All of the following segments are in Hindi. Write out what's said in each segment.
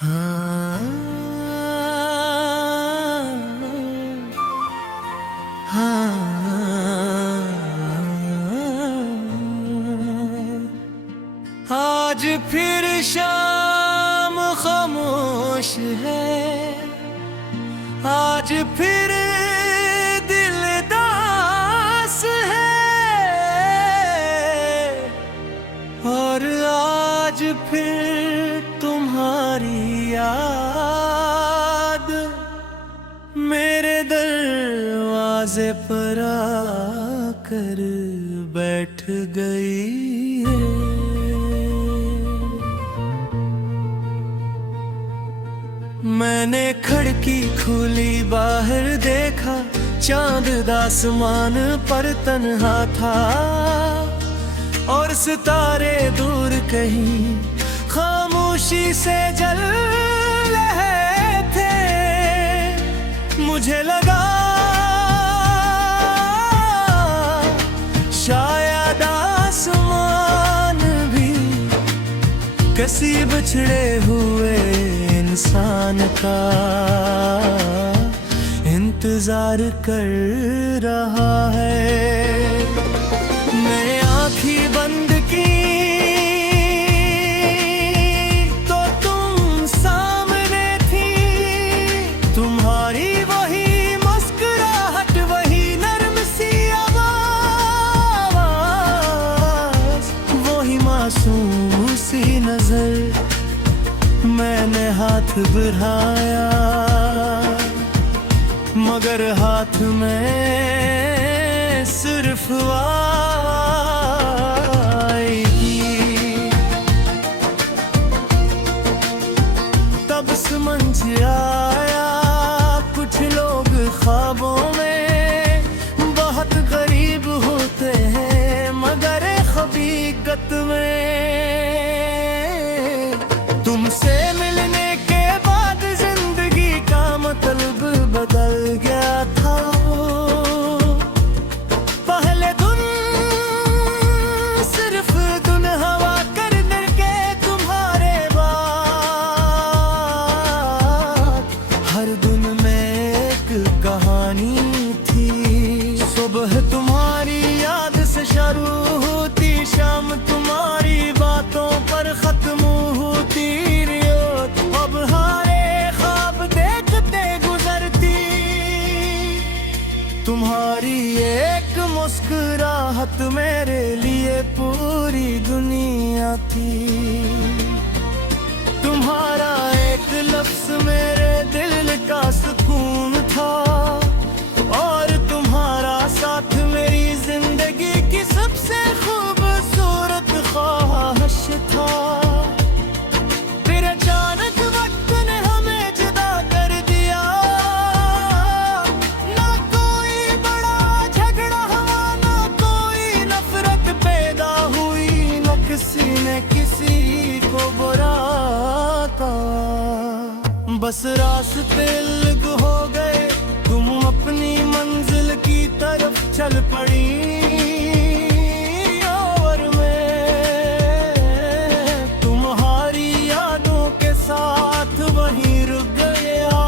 हाँ, हाँ, आज फिर शाम खामोश है, आज फिर दिल दास है, और आज फिर तुम्हारी याद मेरे दरवाजे पर आकर बैठ गई है। मैंने खिड़की खोली, बाहर देखा, चांद आसमान पर तन्हा था, और सितारे दूर कहीं खामोशी से जल रहे थे। मुझे लगा शायद आसमान भी किसी बिछड़े हुए इंसान का इंतजार कर रहा है। मैंने आँखें बंद की तो तुम सामने थी, तुम्हारी वही मुस्कुराहट, वही नर्म सी आवाज, वही मासूम सी नजर। मैंने हाथ बढ़ाया मगर हाथ में सिर्फ तब समझ आया कुछ लोग ख्वाबों में बहुत करीब होते हैं, मगर हकीकत में तुमसे मिलने के बाद जिंदगी का मतलब बदल गया था। पहले धुन सिर्फ धुन हवा करने के तुम्हारे बाद, हर धुन में एक कहानी थी। सुबह तुम्हारी याद से शुरू होती, शाम तुम्हारी बातों पर खत्म होती। अब हारे ख्वाब देखते गुजरती, तुम्हारी एक मुस्कुराहट मेरे लिए पूरी दुनिया थी। तुम्हारा एक लफ्ज मेरे दिल का सुकून था, और तुम्हारा साथ मेरी जिंदगी की सबसे खूबसूरत ख्वाहिश था। फिर अचानक वक्त ने हमें जुदा कर दिया, ना कोई बड़ा झगड़ा हुआ, ना कोई नफरत पैदा हुई, न किसी ने किसी को बुरा कहा। बस रास्ते अलग हो गए, तुम अपनी मंजिल की तरफ चल पड़ी, और मैं तुम्हारी यादों के साथ वहीं रुक गया।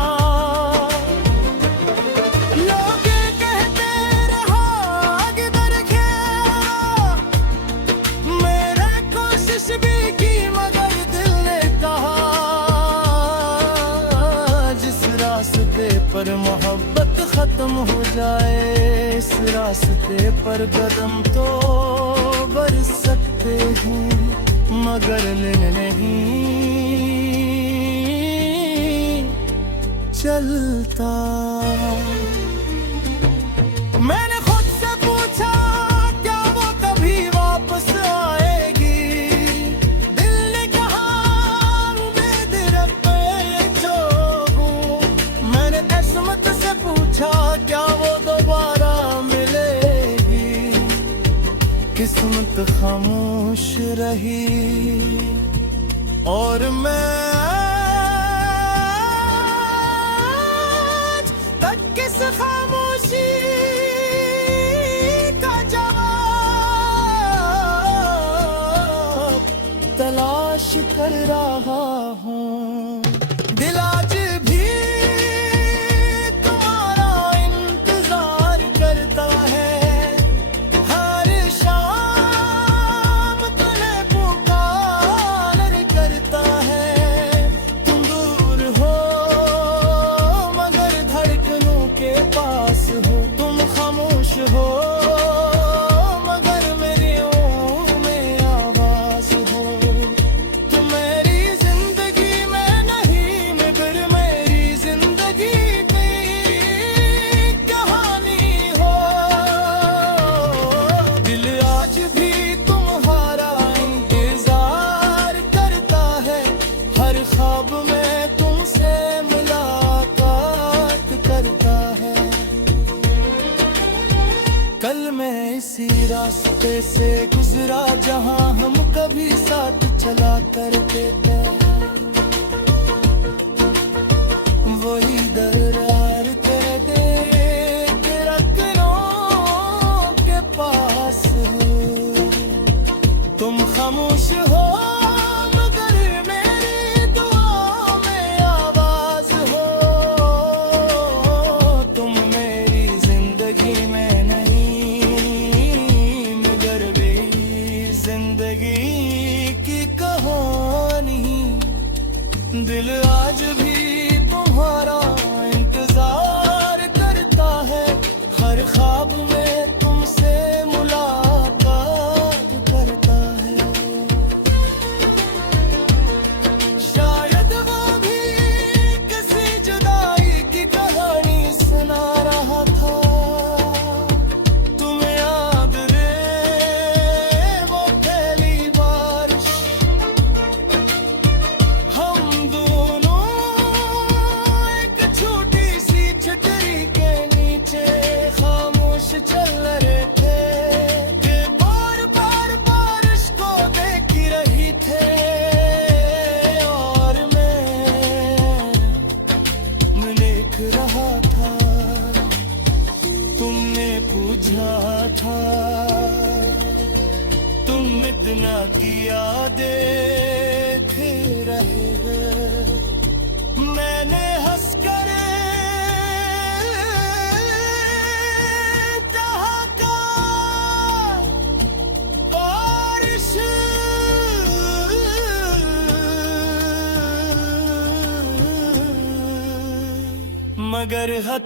लोग कहते रहा किधर गया, मैंने कोशिश भी की मगर दिल ने कहा, जिस रास्ते पर मोहब्बत खत्म हो जाए, इस रास्ते पर कदम तो बढ़ सकते हैं मगर नहीं चलता। मैंने खुद से पूछा क्या वो कभी वापस आएगी, दिल ने कहा उम्मीद रखे जो हूँ। मैंने किस्मत से पूछा क्या वो दोबारा मिलेगी, किस्मत खामोश रही, और मैं आज तक किस खामोशी का जवाब तलाश कर रहा हूँ। ख्वाब में तुमसे मुलाकात करता है। कल मैं इसी रास्ते से गुजरा जहां हम कभी साथ चला करते थे। वही दरार तेरे देख रत्नों के पास हूँ। तुम खामोश हो मगर मेरी दुआ में आवाज हो। तुम मेरी जिंदगी में नहीं मगर भी जिंदगी की कहानी। दिल आज भी तुम्हारा इंतजार करता है। हर ख्वाब में तुमसे मुलाकात करता है। शायद वो भी किसी जुदाई की कहानी सुना रहा था। तुम्हें याद रे वो पहली बारिश, हम दोनों एक छोटी सी छतरी के नीचे खामोश चल रहे थे। कि बार बार बारिश को देख ही रही थे और मैं देख रहा था। तुमने पूछा था तुम इतना किया देख रहे हैं। मैंने हंसकर कहा बारिश मगर हद